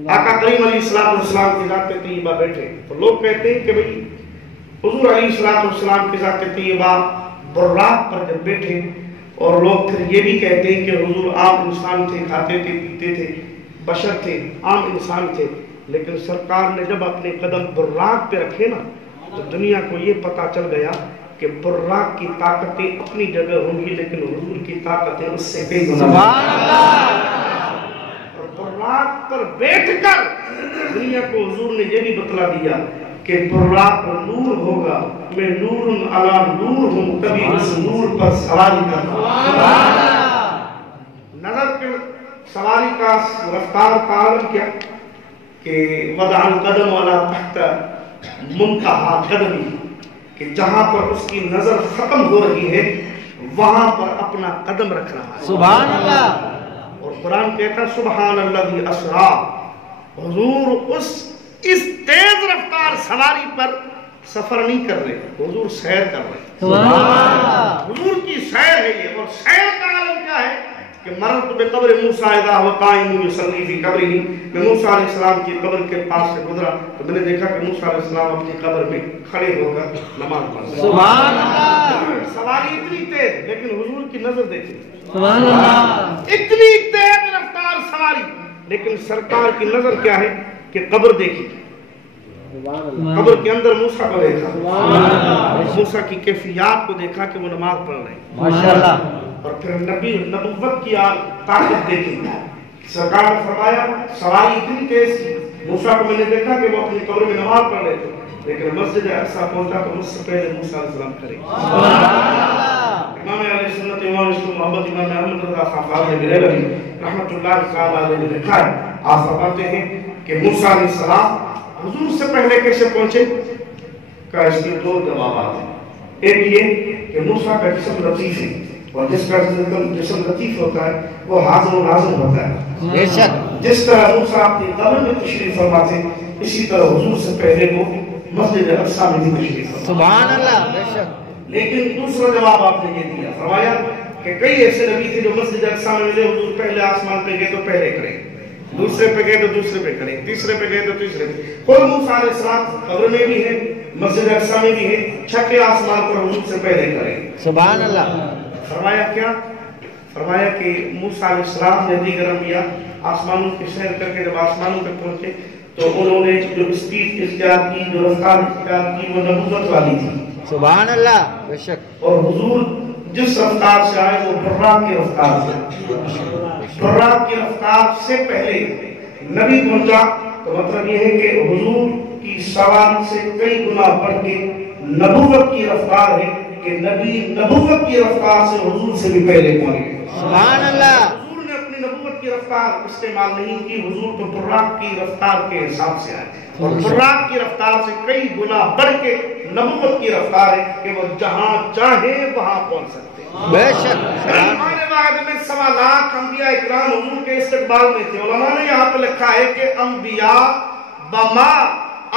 آقا کریم علیہ السلام کی ذات طیبہ بیٹھے تو لوگ کہتے ہیں کہ بھئی حضور علیہ السلام کی ذات طیبہ براق پر جب بیٹھے اور لوگ پھر یہ بھی کہتے ہیں کہ حضور عام انسان تھے کھاتے تھے پیتے تھے بشر تھے عام انسان تھے لیکن سرکار نے جب اپنے قدم براق پہ رکھے نا تو دنیا کو یہ پتا چل گیا کہ براق کی طاقتیں اپنی جگہ ہوں گی لیکن حضور کی طاقتیں اس سے بے گنا سبحان اللہ اور براق پر بیٹھ کر دنیا کو حضور نے یہ بھی بتلا دیا کہ براق نور ہوگا میں نور علی نور ہوں کبھی اس نور پر سواری کرتا نظر کے سواری کا رفتار کا عالم کیا کہ وضع القدم والا تحت منتہا قدمی کہ جہاں پر اس کی نظر ختم ہو رہی ہے وہاں پر اپنا قدم رکھ رہا ہے سبحان اللہ اور قرآن کہتا ہے سبحان اللہ اسرا حضور اس تیز رفتار سواری پر سفر نہیں کر رہے حضور سیر کر رہے سبحان اللہ حضور کی سیر ہے یہ اور سیر کا عالم کیا ہے کہ مرت بقبر موسیٰ اذا هو قائم یصلی فی قبرہ، میں موسیٰ علیہ السلام کی قبر کے پاس سے گزرا تو میں نے دیکھا کہ موسیٰ علیہ السلام اپنی قبر میں کھڑے ہو کر نماز پڑھ رہے ہیں۔ سبحان اللہ، سواری اتنی تیز لیکن حضور کی نظر دیکھیں، سبحان اللہ، اتنی تیز رفتار سواری لیکن سرکار کی نظر کیا ہے کہ قبر دیکھی، قبر کے اندر موسیٰ کو دیکھا، موسیٰ کی کیفیات کو دیکھا کہ وہ نماز پڑھ رہے ہیں ماشاءاللہ، اور پھر نبی نبوت کی طاقت دیکھی۔ سرکار نے فرمایا سواری اتنی تیز تھی، موسیٰ کو میں نے دیکھا کہ وہ اپنی قبر میں نماز پڑھ رہے تھے لیکن مسجد اقصیٰ پہنچا تو مجھ سے پہلے موسیٰ علیہ السلام کھڑے۔ امام علیہ سنت امام عشق محمد امام احمد رضا خان بریلوی رحمت اللہ علیہ نے لکھا ہے، آپ فرماتے ہیں کہ موسیٰ علیہ السلام حضور سے پہلے کیسے پہنچے؟ کا اس کے دو جوابات ہیں۔ ایک یہ کہ موسیٰ کا جسم لطیف ہے اور جس کا جسم لطیف ہوتا ہے وہ حاضر و ناظر ہوتا ہے، بے شک، جس طرح موسیٰ اپنی قبر میں تشریف فرما تھے اسی طرح حضور سے پہلے وہ مسجد اقصیٰ میں بھی تشریف فرما۔ سبحان اللہ، بے شک، لیکن دوسرا جواب آپ نے یہ دیا، فرمایا کہ کئی ایسے نبی تھے جو مسجد اقصیٰ میں ملے، حضور پہلے آسمان پہ گئے تو پہلے کھڑے، دوسرے پہ گئے تو دوسرے پہ کھڑے، تیسرے پہ گئے تو تیسرے پہ۔ خود موسیٰ علیہ السلام قبر میں بھی ہے، مسجد اقصیٰ میں بھی ہے، چھٹے آسمان پر حضور سے پہلے کھڑے۔ سبحان اللہ، فرمایا کیا؟ فرمایا کہ موسیٰ علیہ السلام نے دیگر انبیاء آسمانوں کی سیر کر کے جب آسمانوں پہ پہنچے تو انہوں نے جو اسپیڈ اختیار کی، جو رفتار اختیار کی وہ نبوت والی تھی۔ سبحان اللہ، بے شک، اور حضور جس رفتار سے آئے وہ براق کی رفتار سے، براق کی رفتار سے پہلے نبی پہنچا تو مطلب یہ ہے کہ حضور کی سواری سے کئی گنا بڑھ کے نبوت کی رفتار ہے کہ نبی نبوت کی رفتار سے حضور سے بھی پہلے پہنچے۔ سبحان اللہ، حضور نے اپنی نبوت کی رفتار استعمال نہیں کی، حضور تو براق کی رفتار کے حساب سے آئے اور براق کی رفتار سے کئی گنا بڑھ کے نبوت کی رفتار ہے کہ وہ جہاں چاہے وہاں پہنچ سکتے ہیں۔ بے شک، آنے واحد میں 1.25 لاکھ انبیاء اکرام حضور کے استقبال میں تھے۔ علماء نے یہاں پر لکھا ہے کہ انبیاء بما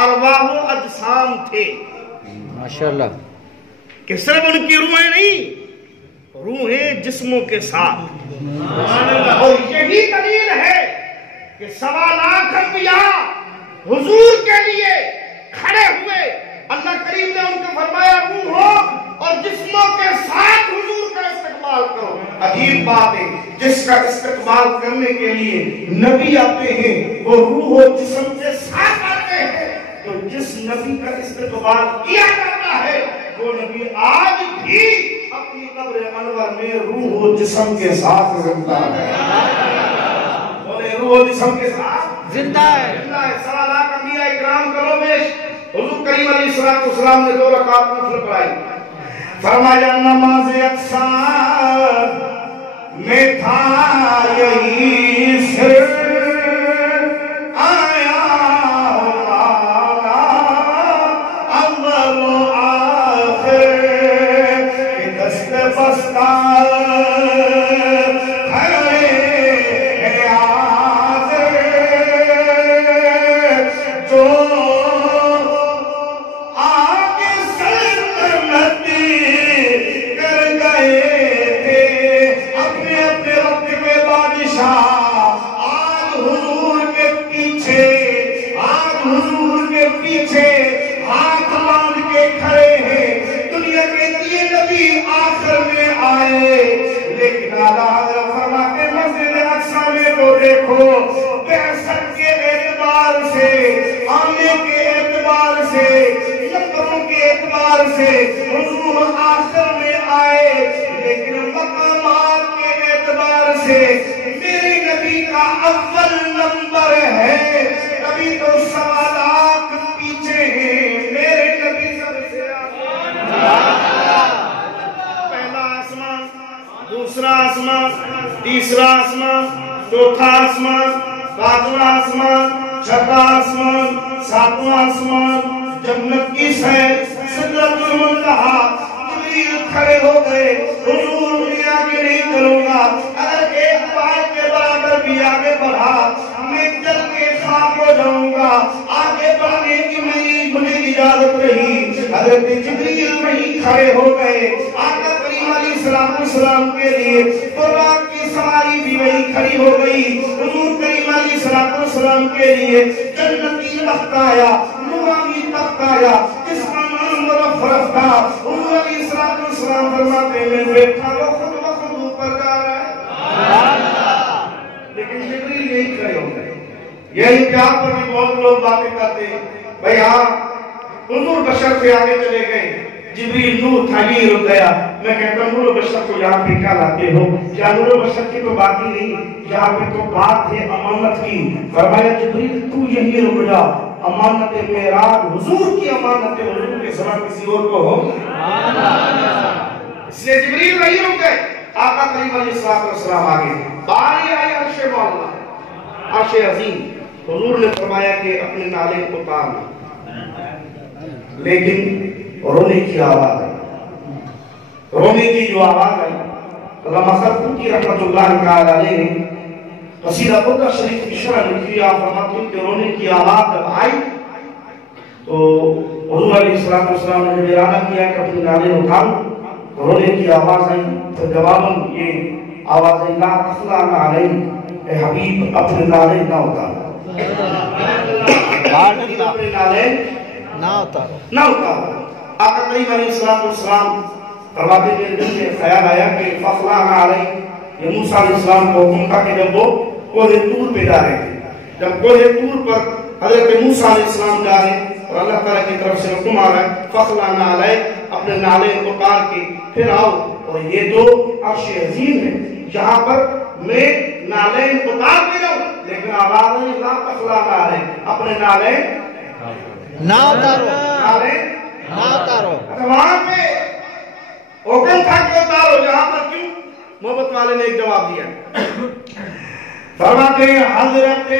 ارواح و اجسام تھے، ماشاءاللہ، کہ صرف ان کی روحیں نہیں، روحیں جسموں کے ساتھ۔ اور یہی دلیل ہے کہ 1.25 لاکھ انبیاء حضور کے لیے کھڑے ہوئے، اللہ کریم نے ان کو فرمایا روحوں اور جسموں کے ساتھ حضور کا استقبال کرو۔ عجیب بات ہے، جس کا استقبال کرنے کے لیے نبی آتے ہیں وہ روح و جسم کے ساتھ آتے ہیں، تو جس نبی کا استقبال کیا جاتا ہے وہ نبی آج بھی اپنی قبر انور میں روح و جسم کے ساتھ زندہ ہے۔ بولے روح و جسم کے ساتھ زندہ ہے۔ 1.25 لاکھ انبیاء اکرام کرو بیش، حضور کریم علیہ السلام نے 2 رکعت نفل پڑھائی، فرمایا نماز اقصیٰ میں تھا یہی سر آیا اول و آخر کہ دست بستہ دیکھو بحثت کے اعتبار سے، آنے کے اعتبار سے، نمبروں کے اعتبار سے حضور آخر میں آئے، لیکن مقامات کے اعتبار سے میرے نبی کا اول نمبر ہے۔ نبی تو 1.25 لاکھ پیچھے ہیں، میرے نبی سب سے پہلا آسمان، دوسرا آسمان، تیسرا آسمان، چوتھا آسمان، 5واں آسمان، 6واں آسمان، 7واں آسمان، جنت کی سیر، سدرۃ المنتہا، جبریل کھڑے ہو گئے، حضور میں آگے نہیں کروں گا، اگر ایک بات کے برابر بھی آگے بڑھا میں جل کے خاک ہو جاؤں گا۔ آگے بڑھنے کی مجھے اجازت نہیں، حضرت جبریل وہیں کھڑے ہو گئے، آقا کریم علیہ السلام کے لیے قرآن کی سواری بھی وہی کھڑی ہو گئی. حضور کریم علیہ السلام کے لیے جنتی تخت آیا, نورانی تخت آیا جس کا نام مرفرف تھا. حضور علیہ السلام فرماتے میں بیٹھا وہ خود بخود اوپر جا رہا ہے, لیکن جبریل یہی کھڑے ہو گئے. یہی پیار پر بھی بہت لوگ باتیں کرتے ہیں بھئی ہاں حضور بشر سے آگے چلے گئے, جبریل نور تھا یہ رک گیا. میں کہتا ہوں نور بشر کو یہاں پہ کیا لاتے ہو؟ کیا نور بشر کی تو بات ہی نہیں, یہاں پہ تو بات ہے امانت کی. فرمایا جبریل تو یہی رک جا, امانت معراج حضور کی امانت حضور کے سوا کسی اور کو ہو. اس لیے جبریل وہی رک گئے. آقا کریم علیہ السلام آگے باری آئی عرش مولا, عرش عظیم. حضور نے فرمایا کہ اپنے نالے کو اتار لو, لیکن رونے کی آواز آئی. رونے کی جو آواز آئی, علامہ سرخوتی رحمت اللہ علیہ نے قصیدہ بردہ شریف کی شرح لکھی. آپ فرماتے ہیں کہ رونے کی آواز جب آئی تو حضور علیہ السلام نے جب ارادہ کیا کہ اپنے نالے اتارو, رونے کی آواز آئی. تو جواباً یہ آواز آئی, لا تخلا نہ علیہ, اے حبیب اپنے نالے نہ اتارو, اپنے نالے نہ اتارو. آقا کریم علیہ السلام فرماتے ہیں دل میں خیال آیا کہ فخلا نہ علیہ, یہ موسیٰ علیہ السلام کو حکم تھا کہ جب وہ کوہ طور پہ جا رہے تھے, جب کوہ طور پر حضرت موسیٰ علیہ السلام جا رہے ہیں اور اللہ تعالیٰ کی طرف سے حکم آ رہا ہے فخلا نہ علیہ, اپنے نالے اتار کے پھر آؤ. اور یہ تو عرش عظیم ہے جہاں پر میں نالے اتار کے جاؤں, لیکن آواز نہیں لا تخلا نہ علیہ, اپنے نالے نہ اتارو. نالے نہ اتارو. وہاں پہ حکم تھا کہ اتارو, جہاں پر کیوں؟ محبت والے نے ایک جواب دیا. فرماتے ہیں حضرت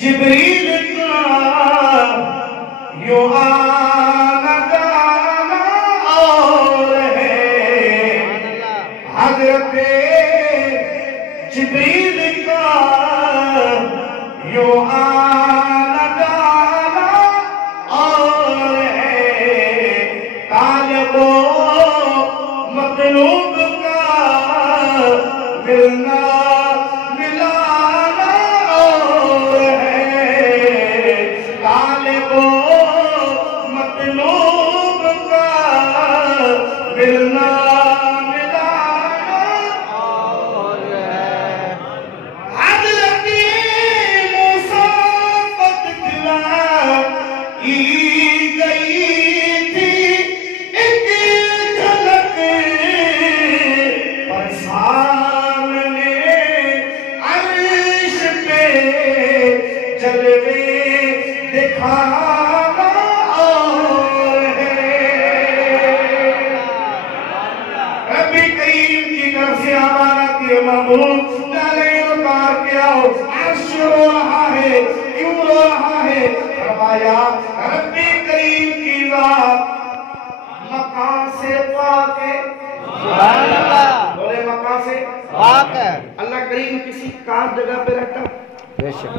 جبریل کا یوں آنا جانا اور ہے, حضرت جبریل کا یوں آنا جانا اور ہے, طالب و مطلوب کا ملنا ملانا اور ہے, طالب و مطلوب کا ملنا ملانا اور ہے. حضرت موسیٰ کو دکھلائی گئی تھی ایک جھلک, پر سامنے عرش پہ جلوے دکھانا اور ہے. رب کریم کی طرف سے آواز آتی ہے محبوب نالے اتار کے آؤ. عرش رو رہا ہے, کیوں رو رہا ہے؟ فرمایا رب کریم کی ذات مکان سے پاک ہے. سبحان اللہ. بولے مکان سے پاک ہے. اللہ کریم کسی خاص جگہ پہ رہتا بے شک.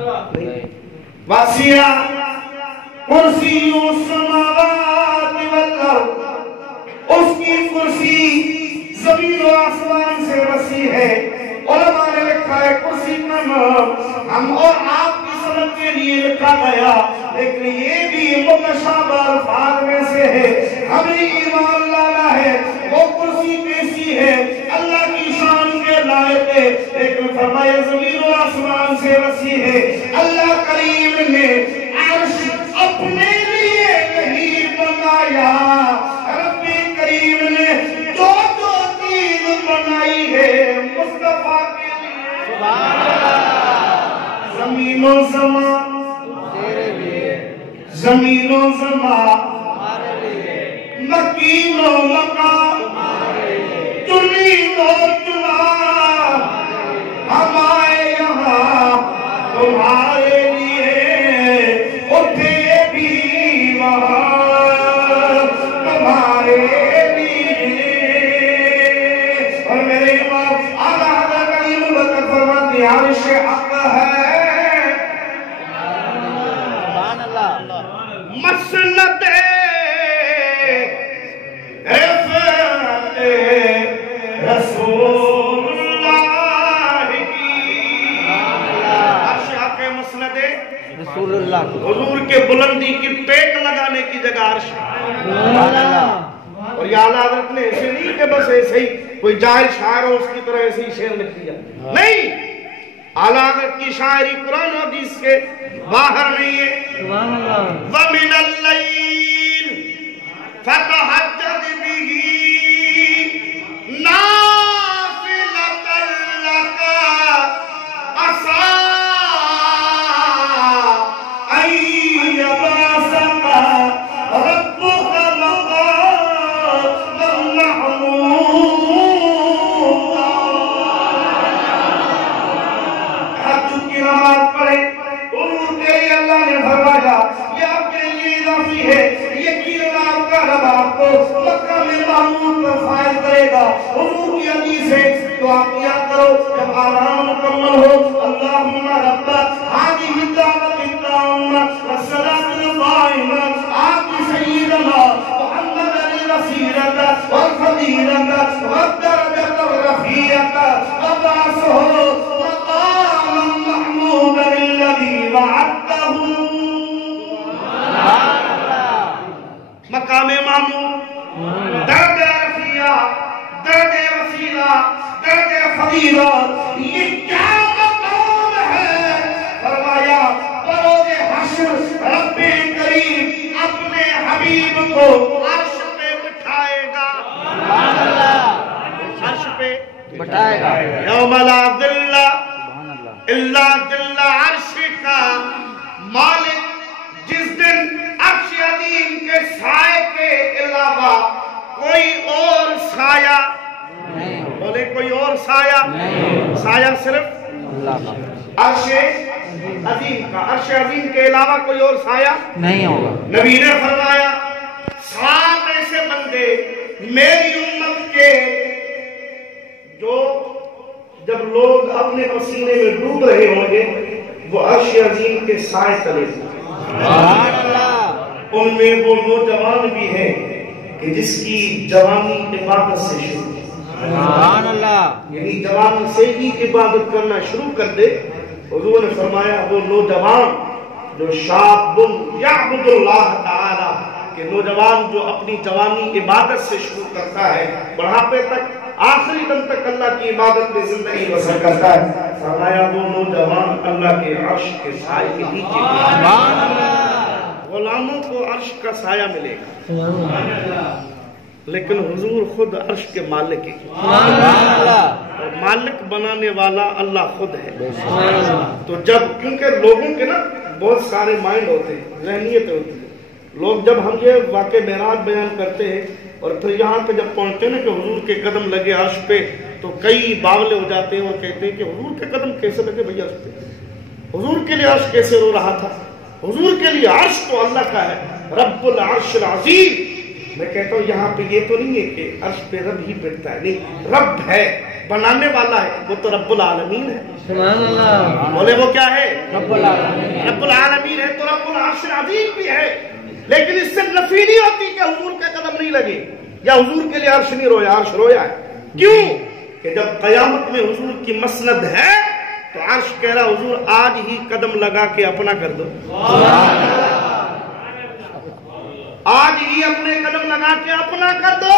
واسیہ کرسی السماوات والارض, اس کی کرسی زمین و آسمان سے وسیع ہے. علماء نے لکھا ہے کرسی کا نام ہم اور آپ کی سمجھ کے لیے لکھا گیا, لیکن یہ بھی متشابہ الفاظ میں سے ہے. ہمیں ایمان لانا ہے وہ کرسی کیسی ہے, اللہ کی شان کے لائق ہے, لیکن فرمایا زمین و آسمان سے وسیع ہے. اللہ کریم نے عرش اپنے لیے نہیں بنایا, رب کریم نے جو چیز بنائی ہے مصطفیٰ کے لیے. زمین و زمان تیرے لیے, زمین و زمان ہمارے لیے, مکین و مکان چنی و چنا ہمارے یہاں تمہارے لیے اٹھے بھی وہاں تمہارے لیے. اور میرے امام اعلیٰ حضرت کریم الوقت فرماتے ہیں عرش حق ہے, سبحان اللہ. مسند رفعت رسول اللہ کی حضور کے بلندی کی ٹیک لگانے کی جگہ عرش ہے۔ سبحان اللہ اور یہ اعلیٰ حضرت نے ایسے نہیں کہ بس ایسے ہی کوئی جاہل شاعر ہو اس کی طرح ایسے ہی شعر لکھ دیا، نہیں، اعلیٰ حضرت کی شاعری قرآن و حدیث کے باہر نہیں ہے۔ وَمِنَ اللَّيْلِ فَتَهَجَّدْ بِهِ نَافِلَةً لَكَ عَسَىٰ أَن يَبْعَثَكَ رَبُّكَ مَقَامًا مَحْمُودًا۔ تہجد کی نماز پڑھے، حضور کے لیے اللہ نے فرمایا یہ آپ کے لیے اضافی ہے، یقیناً آپ کا رب آپ کو مقام محمود پر فائز کرے گا۔ حضور کی حدیث ہے تو آپ یاد کرو جب آرام مکمل ہو، اللہم رب هذه الدعوة التامة والصلاة القائمة آت سيدنا محمد الوسيلة والفضيلة والدرجة الرفيعة وابعثه مقاما محمودا الذي وعدته۔ مقام محمود، درجہ رفیع، درجہ وسیلہ، درجہ فضیلہ، یہ کیا مقام ہے؟ فرمایا بروز حشر رب کریم اپنے حبیب کو عرش پہ بٹھائے گا، عرش پہ بٹھائے گا، یوم لا ظل الا ظل عرش کا مالک، جس دن عرش عظیم کے سائے کے علاوہ کوئی اور سایہ، بولے کوئی اور سایہ، سایہ صرف اللہ کا عرش عظیم کا، عرش عظیم کے علاوہ کوئی اور سایہ نہیں ہوگا۔ نبی نے فرمایا 7 ایسے بندے میری امت کے جو جب لوگ اپنے پسینے میں ڈوب رہے ہوں گے وہ عرش عظیم کے سائے تلے، سبحان اللہ ان میں وہ نوجوان بھی ہے کہ جس کی جوانی عبادت سے شروع، سبحان اللہ یعنی جوانی سے ہی عبادت کرنا شروع کر دے۔ حضور نے فرمایا وہ نوجوان جو شاب یعبد اللہ تعالی، کہ نوجوان جو اپنی جوانی عبادت سے شروع کرتا ہے بڑھاپے تک آخری دم تک اللہ کی عبادت میں زندگی بسر کرتا ہے، فرمایا وہ نوجوان اللہ کے عرش کے سائے کے نیچے، سبحان اللہ غلاموں کو عرش کا سایہ ملے گا، لیکن حضور خود عرش کے مالک ہیں، سبحان اللہ اور مالک بنانے والا اللہ خود ہے۔ تو جب کیونکہ لوگوں کے نا بہت سارے مائنڈ ہوتے ہیں، ذہنیت ہوتی ہے، لوگ جب ہم یہ واقع معراج بیان کرتے ہیں اور پھر یہاں پہ جب پہنچتے ہیں نا کہ حضور کے قدم لگے عرش پہ، تو کئی باولے ہو جاتے ہیں اور کہتے ہیں کہ حضور کے قدم کیسے لگے بھئی عرش پہ، حضور کے لیے عرش کیسے رو رہا تھا، حضور کے لیے عرش تو اللہ کا ہے، رب العرش العظیم۔ میں کہتا ہوں یہاں پہ یہ تو نہیں ہے کہ عرش پہ رب ہی بیٹھتا ہے، نہیں، رب ہے، بنانے والا ہے، وہ تو رب العالمین ہے، سبحان اللہ بولے وہ کیا ہے؟ رب العالمین رب العالمین ہے تو رب العرش العظیم بھی ہے، لیکن اس سے نفی نہیں ہوتی کہ حضور کے قدم نہیں لگے یا حضور کے لیے عرش نہیں رویا، عرش رویا ہے۔ کیوں کہ جب قیامت میں حضور کی مسند ہے تو عرش کہہ رہا حضور آج ہی قدم لگا کے اپنا کر دو، آج ہی اپنے قدم لگا کے اپنا کر دو۔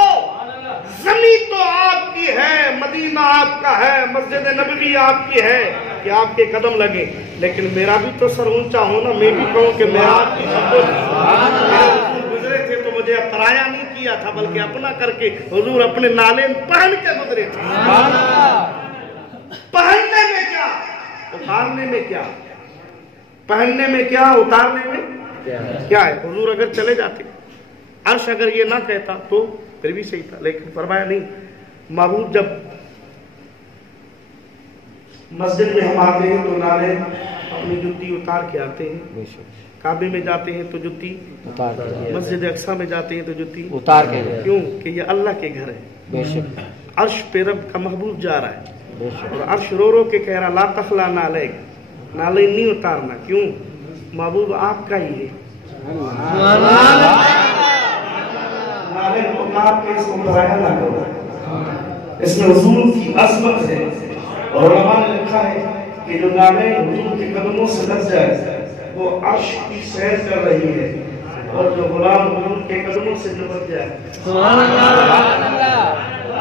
زمین تو آپ کی ہے، مدینہ آپ کا ہے، مسجد نبوی آپ کی ہے کہ آپ کے قدم لگے، لیکن میرا بھی تو سر اونچا ہونا، میں بھی کہوں کہ میں آپ کی گزرے تھے تو مجھے پرایا نہیں کیا تھا بلکہ اپنا کر کے حضور اپنے نالین پہن کے گزرے تھے۔ پہننے میں کیا، اتارنے میں کیا، پہننے میں کیا، اتارنے میں کیا ہے؟ حضور اگر چلے جاتے، عرش اگر یہ نہ کہتا تو پھر بھی صحیح تھا، لیکن فرمایا نہیں۔ محبوب جب مسجد میں ہم آتے ہیں تو نالے اپنی جوتی اتار کے آتے ہیں، کعبے میں جاتے ہیں تو جوتی اتار کے، مسجد اقصی میں جاتے ہیں تو جوتی اتار کے، کیوں کہ یہ اللہ کے گھر ہے، بے شک عرش پہ رب کا محبوب جا رہا ہے، بے شک اور عرش رو رو کے کہہ رہا لا تخلا نالیک، نالے نہیں اتارنا، کیوں؟ محبوب آپ کا ہی ہے، نالے اتار کے اس کو پرایا نہ کرو، اس میں حضور کی عظمت ہے، اور علماء نے لکھا ہے کہ جو نالے حضور کے قدموں سے لگ جائے وہ عرش کی سیر کر رہی ہے، اور جو غلام حضور کے قدموں سے لپٹ جائے سبحان اللہ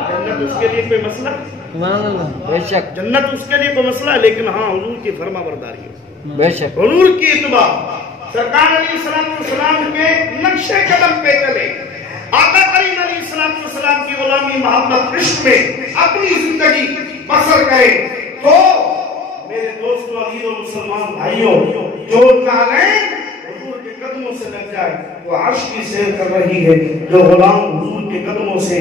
جنت اس کے لیے کوئی مسئلہ، سبحان اللہ بے شک جنت اس کے لیے کوئی مسئلہ ہے، لیکن ہاں حضور کی فرما برداری ہے، بے شک حضور کی اتباع، سرکار علیہ السلام کے نقش قدم پہ چلے، آقا کریم علیہ السلام کی غلامی محبت عشق میں اپنی زندگی بسر کرے، تو میرے دوستوں عزیز و مسلمان بھائیوں، جو نالین حضور کے قدموں سے لگ جائے وہ عرش کی سیر کر رہی ہے، جو غلام حضور کے قدموں سے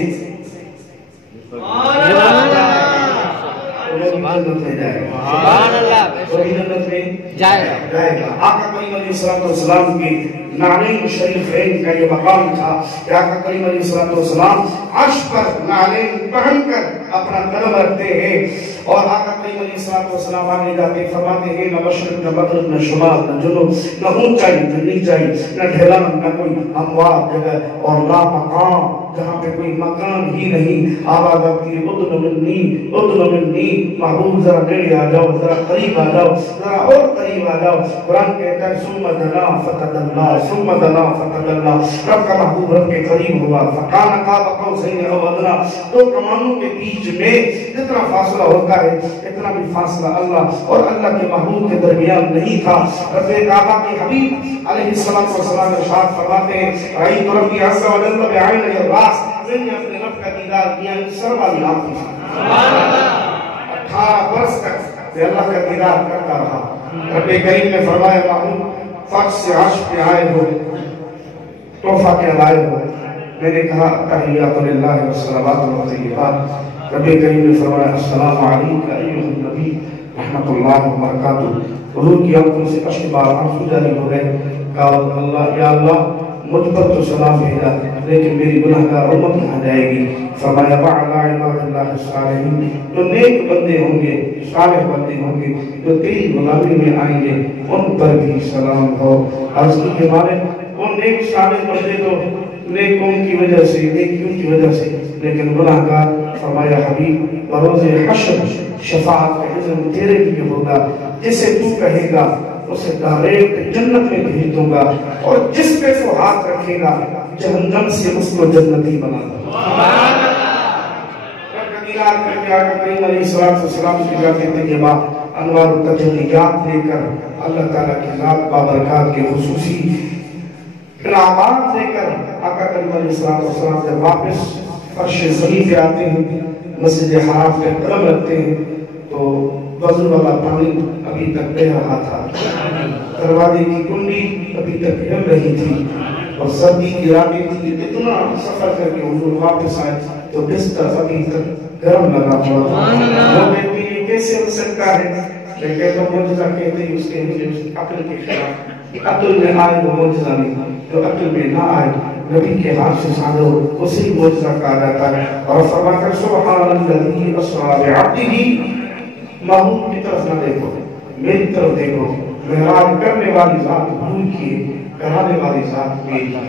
جنت میں جائے گا، سبحان اللہ بے وہ شک جنت میں جائے گا جائے گا۔ آقا کریم علیہ السلام کی نعلین شریفین کا یہ مقام تھا کہ آقا کریم علیہ السلام عرش پر نعلین پہن کر اپنا قدم رکھتے ہیں، اور آقا کریم علیہ السلام آگے جاتے فرماتے ہیں نہ مشرق نہ مغرب نہ شمال نہ جنوب، نہ اونچائی نہ نیچائی، نہ ڈھلان نہ کوئی ہموار جگہ، اور لا مقام جہاں پہ کوئی مکان ہی نہیں، آواز آتی ہے ادن منی، محبوب ذرا نیڑے آ جاؤ، ذرا قریب آ جاؤ، ذرا اور قریب آ جاؤ۔ قرآن کہتا ہے ثم دنا فتدلا، ثم دنا فتدلا، رب کا محبوب رب کے قریب ہوا، فکان قاب قوسین او ادنا، دو کمانوں کے بیچ میں جتنا فاصلہ ہوتا ہے اتنا بھی فاصلہ اللہ اور اللہ کے محبوب کے درمیان نہیں تھا۔ رب کعبہ کے حبیب علیہ السلام ارشاد فرماتے ہیں رأیت ربی عز و جل بعین الراس، میں نے اپنے رب کا دیدار کیا سر والی آنکھوں سے، 18 برس تک میں اللہ کا دیدار کرتا رہا۔ رب کریم نے فرمایا محبوب فرش سے عرش پہ آئے ہو، تحفہ کیا لائے ہو؟ میں نے کہا تحیات للہ والصلوات والطیبات۔ رب کریم نے فرمایا السلام علیکم ایھا النبی رحمت اللہ وبرکاتہ۔ حضور کی آنکھوں سے اشک بار آنسو جاری ہو گئے، کہا اللہ یا اللہ مجھ پر تو سلام بھیجا لیکن میری گناہگار امت کہاں جائے گی؟ فرمایا وعلی عباد اللہ الصالحین، جو نیک بندے ہوں گے، صالح بندے ہوں گے، جو تیری غلامی میں آئیں گے، ان پر بھی سلام ہو۔ عرض کی مالک وہ نیک صالح بندے تو نیک قوم کی وجہ سے، نیکیوں کی وجہ سے، لیکن گناہگار، فرمایا حبیب بروز حشر شفاعت کا اذن تیرے لیے ہوگا، جسے تو کہے گا اسے ڈائریکٹ جنت میں بھیج دوں گا، اور جس پہ تو ہاتھ رکھے گا جہنم سے اس کو جنتی بنا دوں گا۔ دیدار کر کے آقا کریم علیہ السلام کی جاتے تھے کہ بعد انوار التجلیات لے کر اللہ تعالیٰ کی ذات بابرکات کے خصوصی انعامات لے کر آقا کریم علیہ السلام جب واپس فرش زمین پہ آتے ہیں، مسجد حرام پہ قدم رکھتے ہیں، تو وضو والا پانی ابھی تک بہ رہا تھا، دروازے کی کنڈی ابھی تک ہل رہی تھی، اور سردی کی راتیں تھی، اتنا سفر کر کے حضور واپس آئے تو بستر ابھی تک گرم لگا ہوا تھا۔ وہ کہتے ہیں یہ کیسے ہو سکتا ہے؟ میں کہتا ہوں معجزہ کہتے ہیں اس کے عقل کے خلاف، عقل میں آئے وہ معجزہ نہیں، جو عقل میں نہ آئے نبی کے ہاتھ سے سادو اسی معجزہ کہا جاتا ہے۔ اور فرما کر سبحان الذی اسری بعبدہ، محبوب کی طرف نہ دیکھو، میری طرف دیکھو، محراب کرنے والی ذات حضور کی ہے، کرانے والی ذات میری ہے۔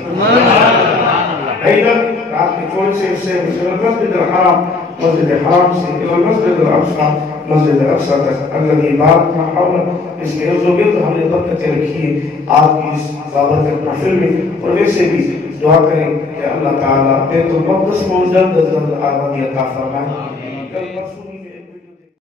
ایدن رات کے چوڑ سے اسے مسجد الحرام، مسجد حرام سے الى مسجد الاقصی، مسجد اقصی تک الذی بارکنا حولہ، اس کے ارد و گرد ہم نے برکتیں رکھی ہیں آپ کی اس بابرکت محفل میں۔ اور ویسے بھی دعا کریں کہ اللہ تعالیٰ بیت المقدس میں جلد از جلد آبادی عطا فرمائے۔